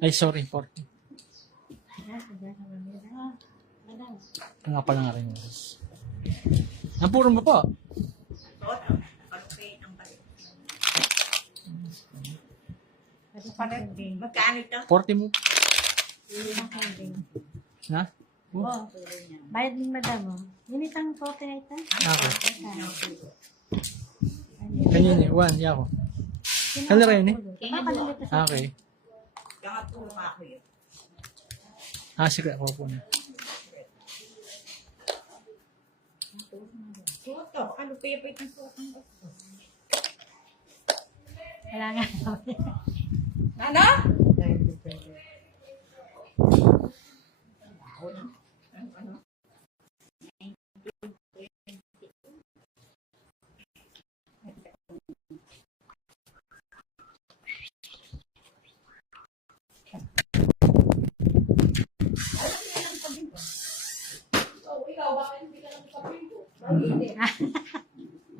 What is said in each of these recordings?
Ay, sorry, 40. Nga pala nga rin. Napuro mo po. Magkano ito? 40 mo. Na? Oh, bayad din madam, oh. Minitang kote na ito. Okay. Kanyan eh. 1, yako. Kala rin eh. Okay. Nakatulong ako yun. Sige, ako po na. Suto, ano pipit ng suto? Wala nga. Ano?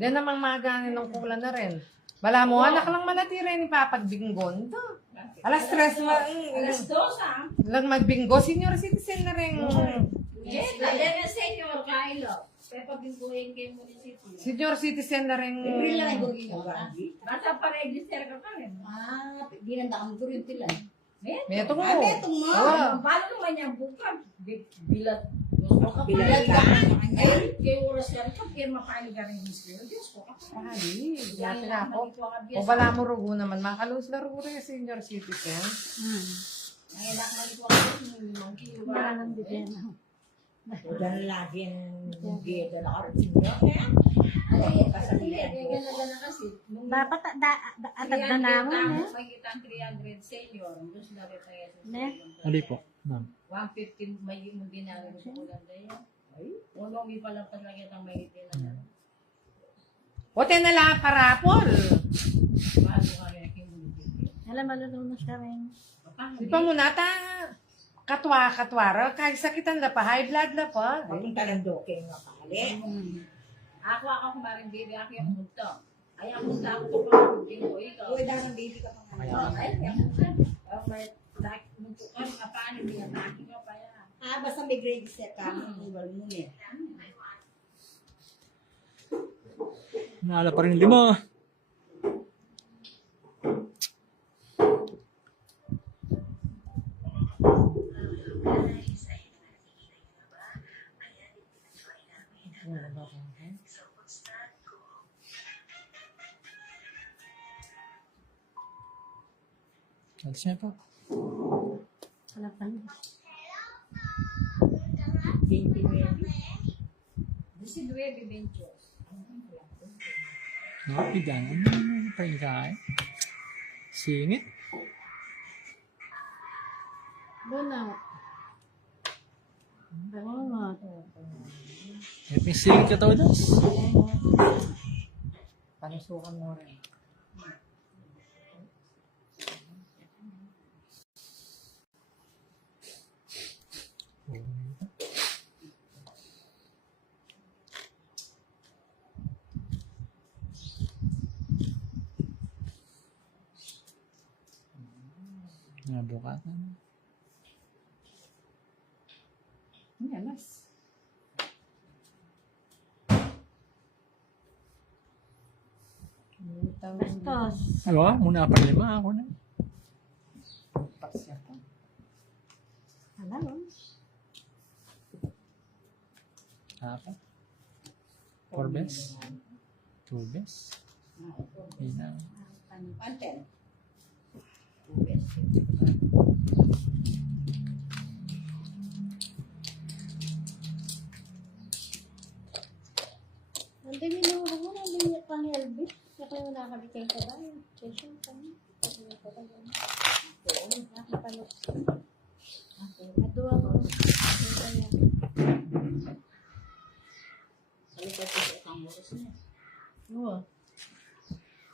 Yan namang maganin ng kulan na rin. Bala mo, anak lang manatira ni papagbinggon. Alas 3 Alas 2 ah. lang magbinggo. Senior citizen na rin. Yes, yan ang senior, Kylo. Pepa bingguhin kayo mo ni City. Senior citizen na rin. Basta pa-register ka pa rin. Di nanda kami gurun tila. Meto mo. Metong mo. Paano naman yan bukan? Bilat. Bilat ka. Ay, kayo oras ka rin. Pirma pa ka rin yung sa'yo. Diyos ko. Ay, yata na ako. O bala mo rugo naman. Makalus na rugo rin senior citizen. Ang ilak na ito ako. Wala nang bigyan. Dahil lagi ng biyeda na ka rin senior. Ay, kasabihan ko. Dapat atad na naman, eh. May kitang 300 senior. Diyos na rin tayo sa Ne? senior. Ali po. Ma'am. 150 may mo ginagawa sa Kulanda yan. Unong ipalapas lang itang may itin na. O na lang parapol. Bago ka rin kimulipin. Alam, malulunos ka rin. Di pa muna ta. Katwa-katwara. Kahit sakitan na pa. High blood na pa. Ang talandoke nga pali. Ako kumarin baby, ako yung munto. Ay, ako sa ako pa ko ikaw. Uy, dahil ng baby ka pa nga. Ay, ako sa. May munto ka nga paano niya taki ka pa yan. Basta may grade set ka. Iwal mo niya. Naala pa rin 5. Alis niya po. Wala pa rin. 29. 19, 20. Napigan. Pa rin kain. Singit. Doon na. Oo nga. May singit ka tao das. Panusukan mo rin. Nabukatan. Yan, nice. Bastos. Ano? Muna pa 5 ako na. Alam mo. Apat. 4 bes. 2 bes. Ina. Panten. Hindi minuho mo. Hindi pang Elvis. Kaya yung nakabigay ka ba? Session ka na. Oo. Nakapalo. Aduwa mo. Salikot ko sa isang moros niya. Oo.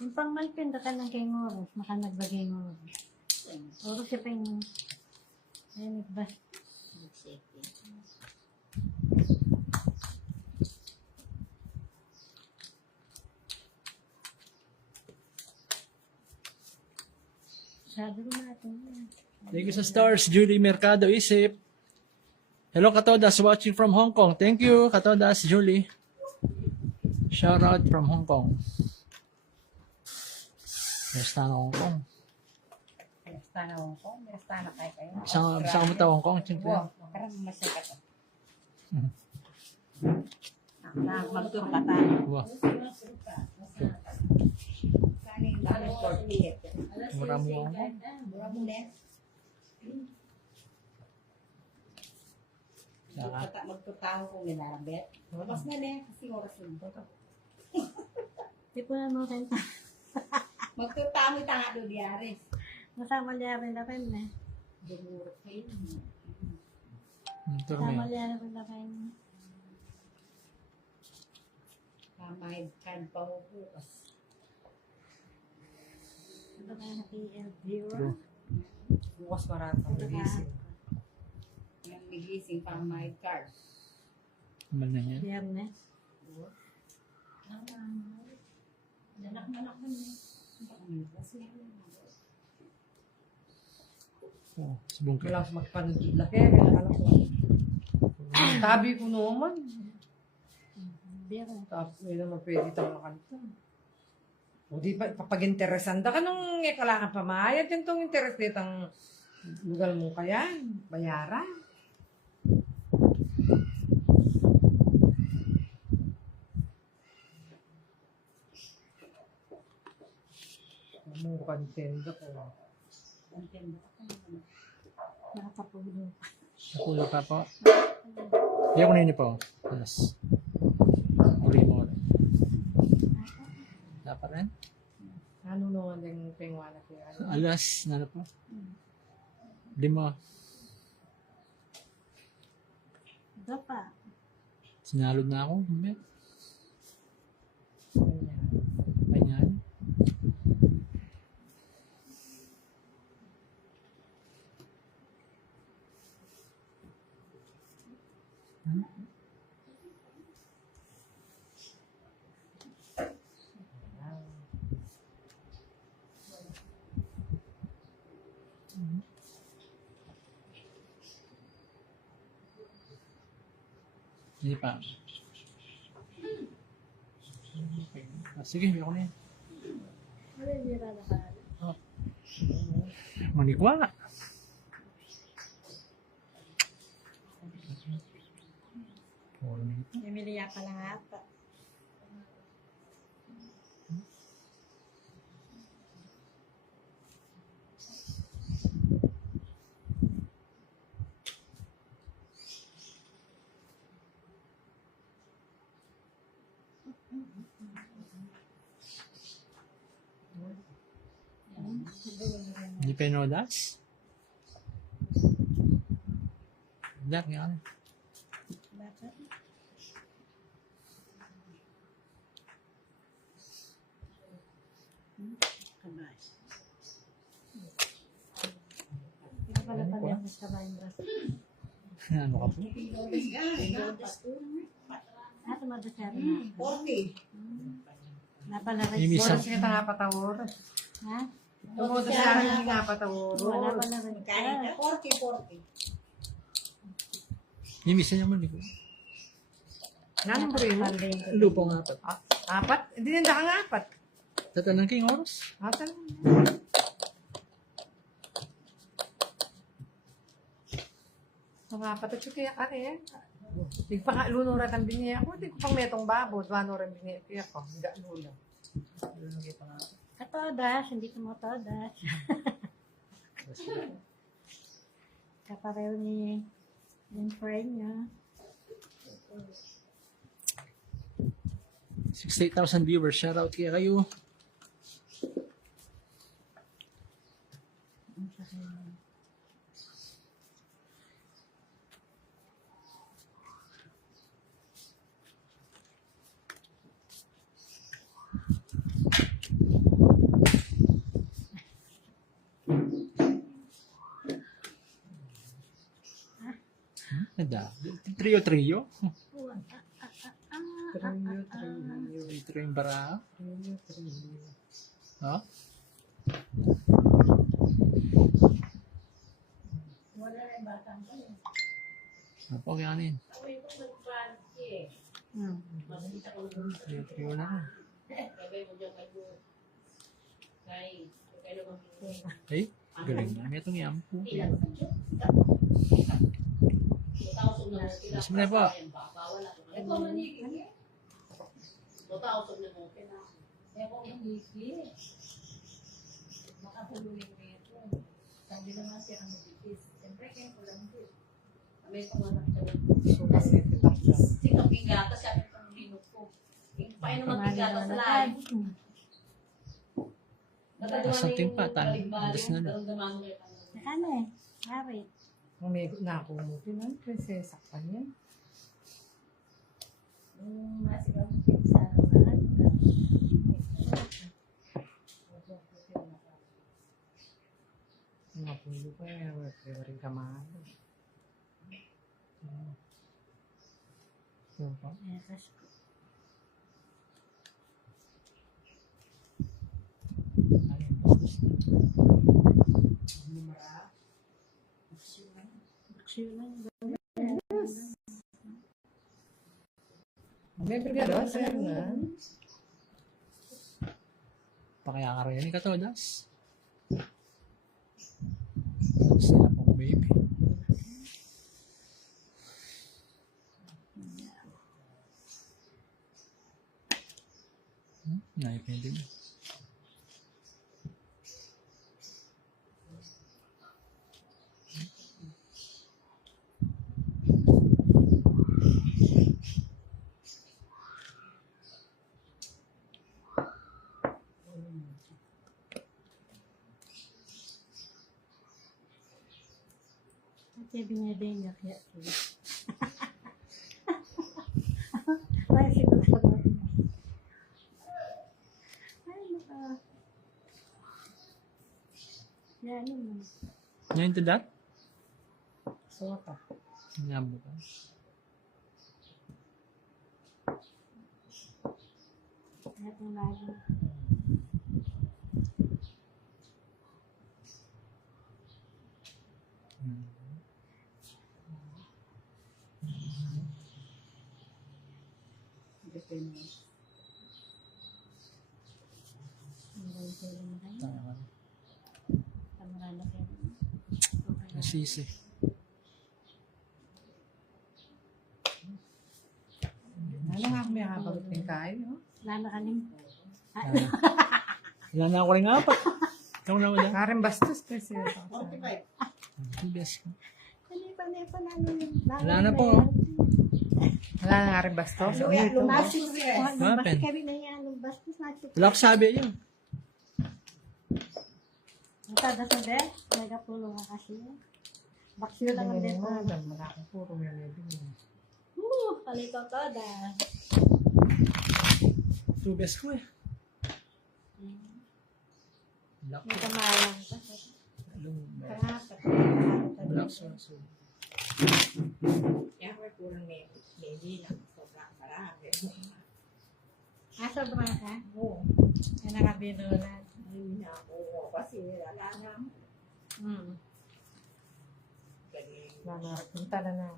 Yung pang malpin, ka ng kay Ngoros. Maka nagbagay Ngoros. Oros siya pa yung... Ayun, nagbas. Masyado natin yan. Thank you sa stars, Julie Mercado Isip. Hello, Katodas, watching from Hong Kong. Thank you, Katodas, Julie. Shout out from Hong Kong. Basta na Hong Kong. Basta na Hong Kong, basta na kayo. Isang mo Hong Kong, siyempre. Wow, karang masagat. Magtur ka tayo. Wow. Sana yung dami for ticket. Mura mo Hong Kong. Mura mo na. Magtutaho ko nilarabet. Labas na na. Kasi oras yun. Di po na mo rin. Magtutaho mo tanga do diaris. Masama niya rin na rin eh. Dumurot kayo. Tour Masama mo niya rin na rin. Kamahid card pa mo bukas. Ito kaya na PL viewer. True. Bukas maratang nagising. Yung bigising pang mahid card. Amal na yan. Biyernes. Danak-manak mo niya. Oh, subong ka. Wala akong magpanagila. Kaya kailangan ko. Tabi ko naman. Biyernes. Tapos may naman pwede tayo makanta. O di pa, papag-interesan da ka nung kailangan pamayad. Yan tong interest rate ang lugar mo kaya. Bayaran. Ano, content ako. Nakapulong. Nakulo ka po. Hindi ako nini po. Yes. Uri mo. Dapat rin? Ano naman yung pengwana kaya? Alas, na po. 5. Ito pa. Sinalod na ako. Hindi. Ganyan. Ganyan. Hindi pa. Sige, may ako na yan. Ano yung nila na Manikwa. Emilia pa lang ata. Hindi pa inodas? Dak, yan. Bakit? Kabay. Ito pala pala sa kabay mo. Ano ka po? Ah, tumadasya rin na. 40. Napala rin. Yung isa. Oras kita nga patawor. Ha? Tungkol sa akin nga patawor. Wala pala rin. Kain ka? 40. Yung isa niya malikwa. Nanong ba rin? Lupong apat. Apat? Hindi nanda ka nga apat. Tatanang king oras. Apat. Ang apat at kaya ka eh. Di pa nga lunura kang biniya ako. Di ko pang metong babot. Wano rin biniya kaya ko. Hindi lula. Katodas, hindi ko mo todas. Kapareho ni yung friend niya. 68,000 viewers. Shout out kaya kayo. Nada. Trio. Trio. Trio yung bara. Ha? Apo, kanin. Ako yung nag-branch eh. Hmm. Masita ko nung Trio na. sabay mo dyan kayo. Kay, kaya naman Ay, galing na. May itong yampo. ilan sa dyan. 2,000 na mo Yes, muna po. Wala. Ito manigil eh. 2,000 na mo kina. Eko manigil. Makatulungin mo ito. Sabi naman siya ang mabibis. Siyempre kaya ko lang din. May panganak siya. So, kasi pitang siya. Sikap yung gatas, sabi ko linok ko. Paano naman yung gatas sa lahat? Tapos ang timpa, talas na na. Ano eh? Harit. Umigot na ako mo. Pinan, kasi sakpan niya. Sa lahat. Mga pulo pa eh. Wala rin kamahal. Yun pa. Yes, May brigada, sir na. Pakaya ka rin ka to, Das. Siya pong baby. Naipindi mo. Ate binibigyan kaya. Ay, siguro. Ay, naka. Yan naman. Ngayon to that? Sota. Nyambo ka. Lahat ng lagi. Ang gawin ko lang na kayo. Tamara na kayo. Okay na. Nasisi. Ano nga kami nakapagot ng kain, no? Wala na kanin. Wala na ako rin apat. Ikaw na wala. Karin bastos kasi. Ang best ko. Panipa na ano yun. Wala na po. Wala na nga rin bastos. So, Ito. lumastos. Happen. Basta kami na yan. Lumastos na. Wala ko sabi yun. Matada sa bed. Nagapulo nga kasi. Baksyo lang ang bed. Wala akong puro may bibig. Palito to da. Two best ko eh. Wala ko. May kamalang. Wala ko. Yan, may puro maybe lang. Sobrang marami. Sobrang ka? Oo. Ay nakabinulan. Hindi na ako kasi wala na. Galing. Wala na. Punta na na.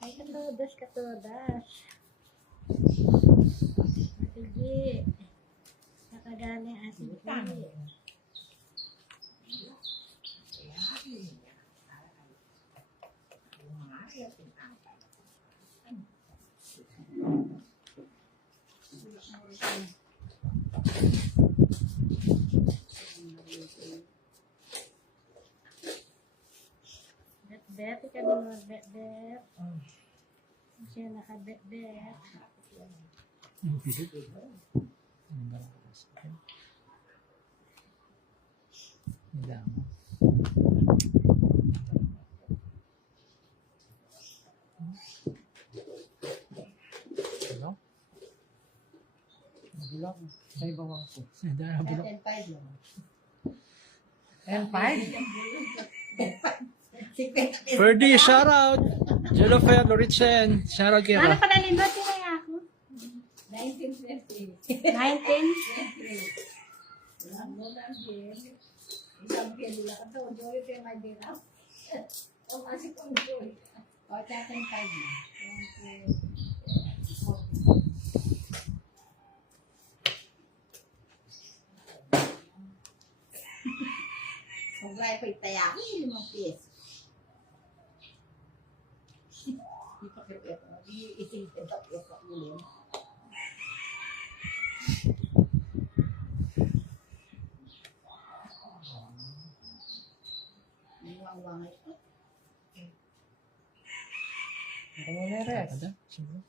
Ay, katodas, katodas. Ate G. Nakagaling Ate G. Bet-bet, ikaw din bet-bet. Siya naka-bet-bet. Ang pisit. Ang balakas. Hindi mo. Ano? Bulak. Sa ibawang ko. Hindi na bulok. N5? Ferdy, shoutout! Jelofer, Loritzen, shoutout kayo Ano ka. pala lindot yun ay ako? 1920. 19? Angel. Isang piyado lang ito. Joy, ito yung idea. O kasi kung joy. O, tsaka 5 na. Kung gaya ko itayaki, 5 piso. Di pa kaya di ising pedak sa ulim. Iwang-wang ito. Ako muna rest. Ada? Siguro.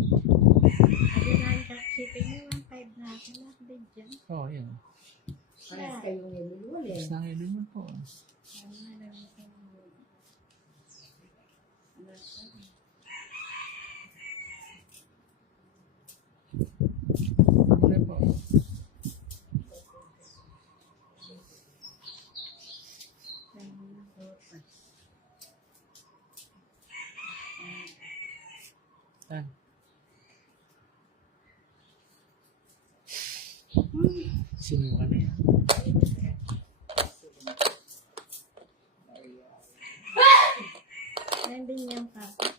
Sabi nga yung shipping mo, 1.5 na. Wala ka din dyan. Oh, yan. Parang kayo nilululi. Mas nangyayon mo po. Ano na lang yung Ano po? Yan. Sino ka na yan? Nandun yung kapit.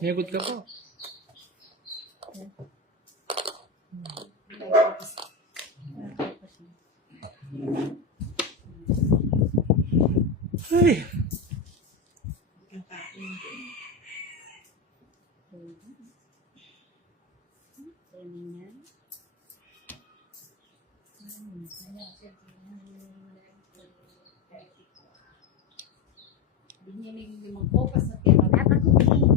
Mayagod ka po. Ay! Binili yung 5 kopas na tira. Dapat ko bigyan.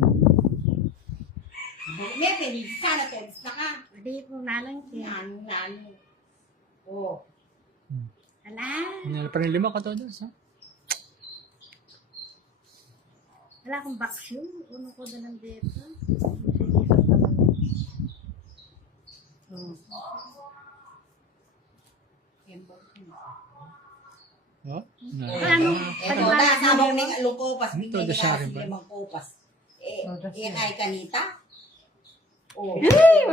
May pinili sana to. Saka, Hindi po nanang siya. nano. Oh. Ala! Ano pa rin 5 ka to doon, ha? Wala akong vacuum. Uno ko na lang dito. Oh? Na. Ano? Ito na, sabang ng along kopas. Ito, Binili dasya ka rin kasi ba? 5 kopas. Oh, dasya. Yan ay kanita. Oh.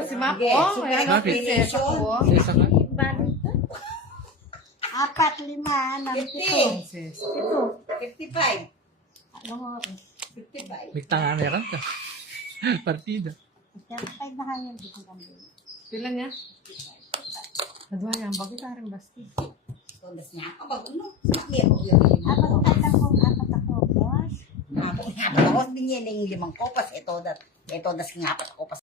Si Mapo, Sige, may super ano, Bakit? prinsesa ko. Isa ka? Balik to. 4, 5, 6, 50. Prinsesa. 55. Anong oras? 55. May tanganeran ka. Partida. 5 na kayo. Hindi ko kami. Pila niya? Nadwa yan, bakit taring basti? Todas niya ako. Pag ano, sakit ko yun. Apat kong 4 ako, boss. Ako, binili ng 5 kopas. Ito das ng 4 kopas.